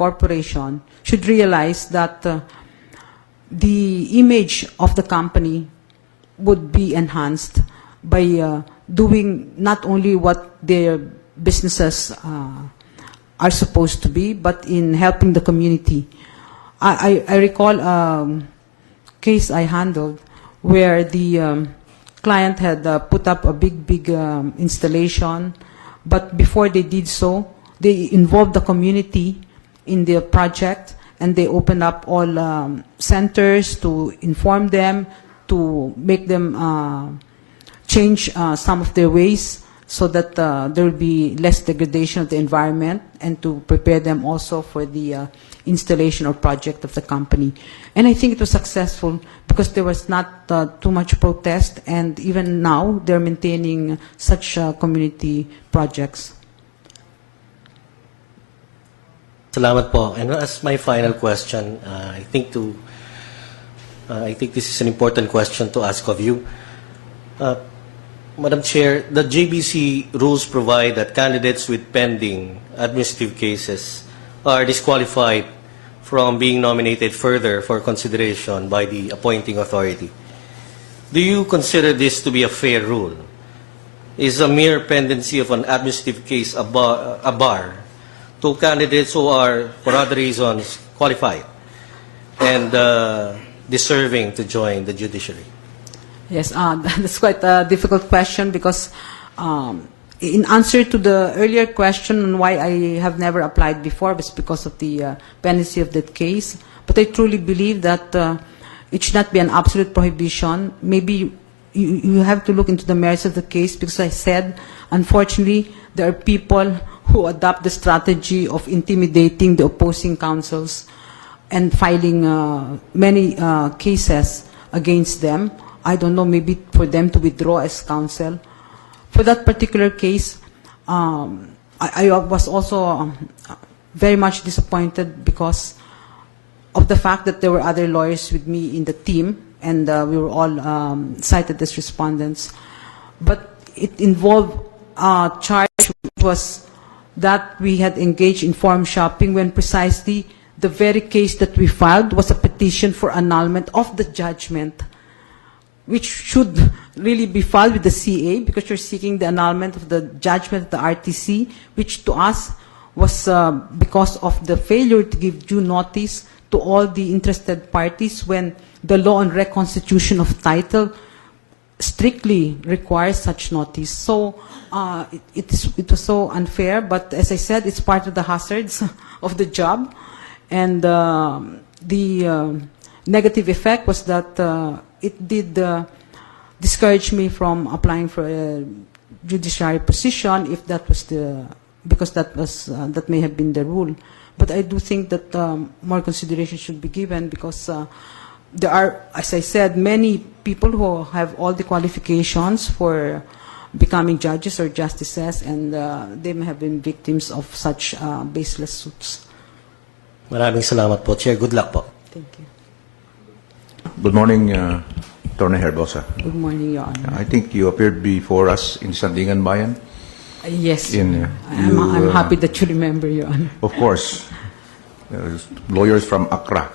corporation should realize that the image of the company would be enhanced by doing not only what their businesses are supposed to be, but in helping the community. I recall a case I handled where the client had put up a big installation, but before they did so, they involved the community in the project, and they opened up all centers to inform them, to make them change some of their ways so that there will be less degradation of the environment, and to prepare them also for the installation or project of the company. And I think it was successful because there was not too much protest, and even now they're maintaining such community projects. Salamat po. And as my final question, I think this is an important question to ask of you. Madam Chair, the JBC rules provide that candidates with pending administrative cases are disqualified from being nominated further for consideration by the appointing authority. Do you consider this to be a fair rule? Is a mere pendency of an administrative case a bar to candidates who are, for other reasons, qualified and deserving to join the judiciary? Yes, that's quite a difficult question because in answer to the earlier question on why I have never applied before was because of the pendency of that case. But I truly believe that it should not be an absolute prohibition. Maybe you have to look into the merits of the case, because I said, unfortunately, there are people who adopt the strategy of intimidating the opposing counsels and filing many cases against them. I don't know, maybe for them to withdraw as counsel. For that particular case, I was also very much disappointed because of the fact that there were other lawyers with me in the team, and we were all cited as respondents. But it involved a charge which was that we had engaged in forum shopping, when precisely the very case that we filed was a petition for annulment of the judgment, which should really be filed with the CA, because you're seeking the annulment of the judgment of the RTC, which to us was because of the failure to give due notice to all the interested parties, when the law on reconstitution of title strictly requires such notice. So it was so unfair, but as I said, it's part of the hazards of the job. And the negative effect was that it did discourage me from applying for a judiciary position, if that was because that may have been the rule. But I do think that more consideration should be given, because there are, as I said, many people who have all the qualifications for becoming judges or justices, and they may have been victims of such baseless suits. Maraming salamat po, Chair. Good luck po. Thank you. Good morning, Attorney Herbosa. Good morning, Your Honor. I think you appeared before us in Sandigan Bayan. Yes, I'm happy that you remember, Your Honor. Of course. Lawyers from Accra.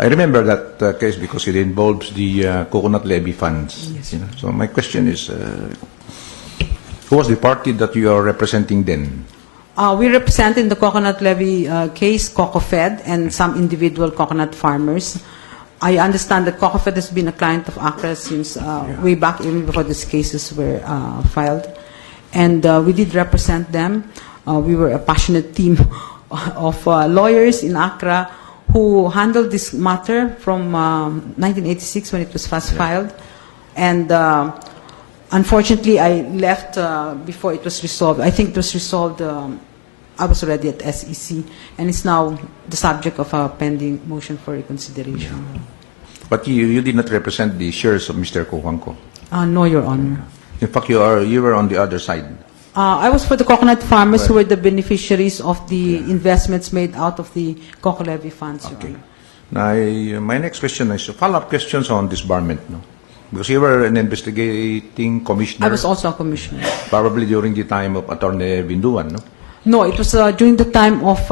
I remember that case because it involves the coconut levy funds. Yes. So my question is, who was the party that you are representing then? We represent in the coconut levy case CocoFed and some individual coconut farmers. I understand that CocoFed has been a client of Accra since way back, even before these cases were filed. And we did represent them. We were a passionate team of lawyers in Accra who handled this matter from 1986 when it was first filed. And unfortunately, I left before it was resolved. I think it was resolved, I was already at SEC, and it's now the subject of a pending motion for reconsideration. Yeah. But you did not represent the shares of Mr. Cojuangco? No, Your Honor. In fact, you were on the other side. I was for the coconut farmers who were the beneficiaries of the investments made out of the Coco Levy funds. Okay. Now, my next question is follow-up questions on disbarment. No? Because you were an investigating commissioner. I was also a commissioner. Probably during the time of Attorney Binduan, no? No, it was during the time of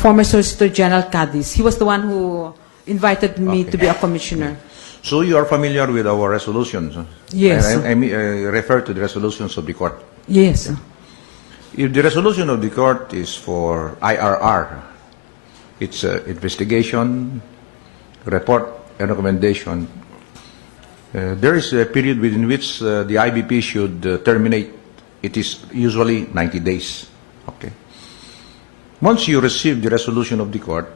former Solicitor General Cadiz. He was the one who invited me Okay. to be a commissioner. So you are familiar with our resolutions? Huh? Yes. I refer to the resolutions of the court. Yes. If the resolution of the court is for IRR, it's investigation, report, and recommendation. There is a period within which the IBP should terminate. It is usually 90 days. Okay. Once you receive the resolution of the court,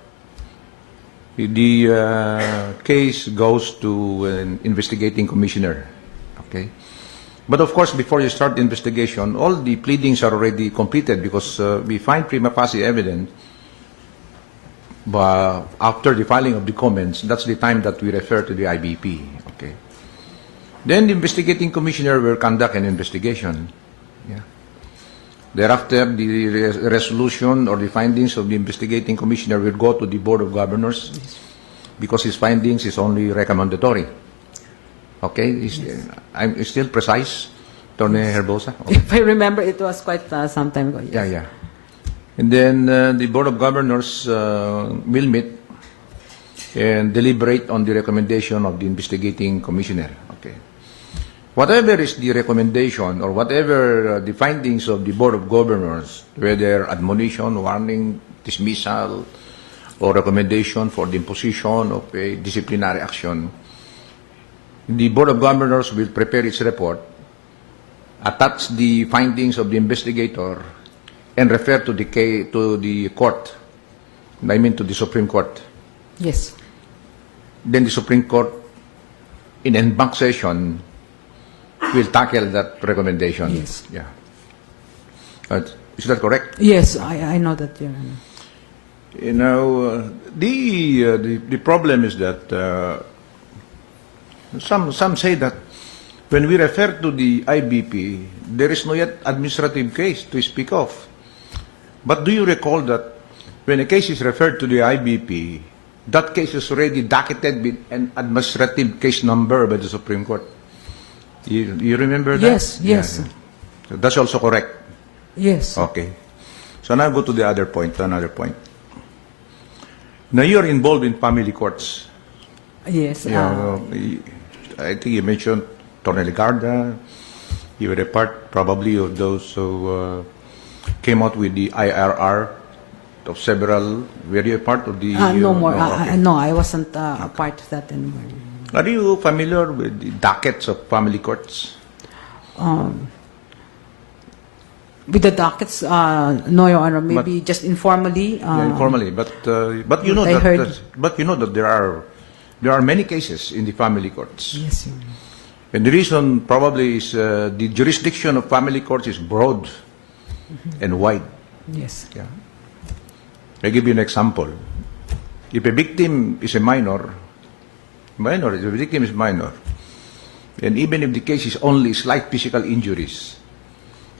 the case goes to an investigating commissioner. Okay. But of course, before you start the investigation, all the pleadings are already completed because we find prima facie evidence. But after the filing of the comments, that's the time that we refer to the IBP. Okay. Then the investigating commissioner will conduct an investigation. Yeah. Thereafter, the resolution or the findings of the investigating commissioner will go to the Board of Governors because his findings is only recommendatory. Okay? I'm still precise, Attorney Herbosa? Okay. If I remember, it was quite some time ago. Yes. Yeah, yeah. And then the Board of Governors will meet and deliberate on the recommendation of the investigating commissioner. Okay. Whatever is the recommendation or whatever the findings of the Board of Governors, whether admonition, warning, dismissal, or recommendation for the imposition of a disciplinary action, the Board of Governors will prepare its report, attach the findings of the investigator, and refer to the court. I mean to the Supreme Court. Yes. Then the Supreme Court, in en banc session, will tackle that recommendation. Yes. Yeah. Is that correct? Yes, I know that, Your Honor. You know, the problem is that some say that when we refer to the IBP, there is no yet administrative case to speak of. But do you recall that when a case is referred to the IBP, that case is already docketed with an administrative case number by the Supreme Court? You remember that? Yes, yes. Yeah. So that's also correct. Yes. Okay. So now go to the other point, another point. Now you are involved in family courts. Yes. I think you mentioned Tornel Garda. You were a part probably of those who came out with the IRR of several. Were you a part of the? No more. okay. No, I wasn't a part of that anymore. Are you familiar with the dockets of family courts? With the dockets, no, Your Honor. Maybe just informally. Yeah, informally, but you know I that. heard. But you know that there are many cases in the family courts. Yes, Your Honor. And the reason probably is the jurisdiction of family courts is broad and wide. Yes. Yeah. I give you an example. If a victim is a minor, if the victim is minor, and even if the case is only slight physical injuries,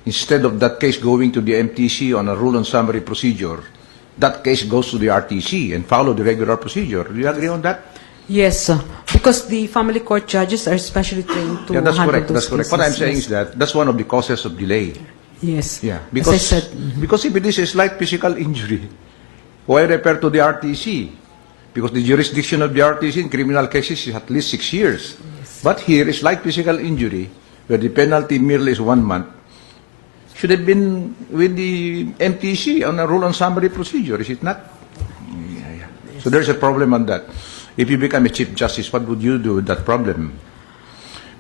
instead of that case going to the MTC on a rule and summary procedure, that case goes to the RTC and follow the regular procedure. Do you agree on that? Yes, because the family court judges are specially trained to That's handle correct. those That's correct. cases. What I'm saying Yes. is that that's one of the causes of delay. Yes. Yeah, As I said, because if it is a slight physical injury, why refer to the RTC? Because the jurisdiction of the RTC in criminal cases is at least 6 years. Yes. But here, a slight physical injury, where the penalty merely is 1 month, should have been with the MTC on a rule and summary procedure, is it not? Yeah. So there's a problem on that. If you become a Chief Justice, what would you do with that problem?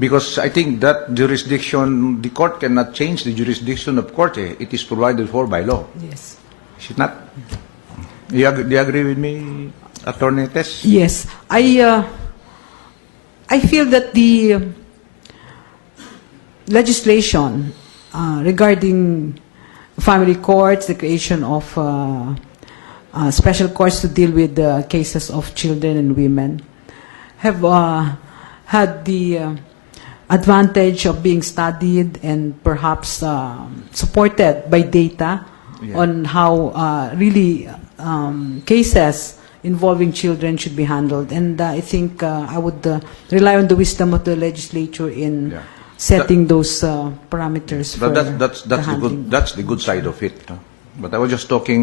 Because I think that jurisdiction, the court cannot change the jurisdiction of court. It is provided for by law. yes. Is it not? Do you agree with me, Attorney Tess? Yes. I feel that the legislation regarding family courts, the creation of special courts to deal with the cases of children and women, have had the advantage of being studied and perhaps supported by data on how really cases involving children should be handled. And I think I would rely on the wisdom of the legislature in setting those parameters for But that's the the handling. good, that's the good side of it. But I was just talking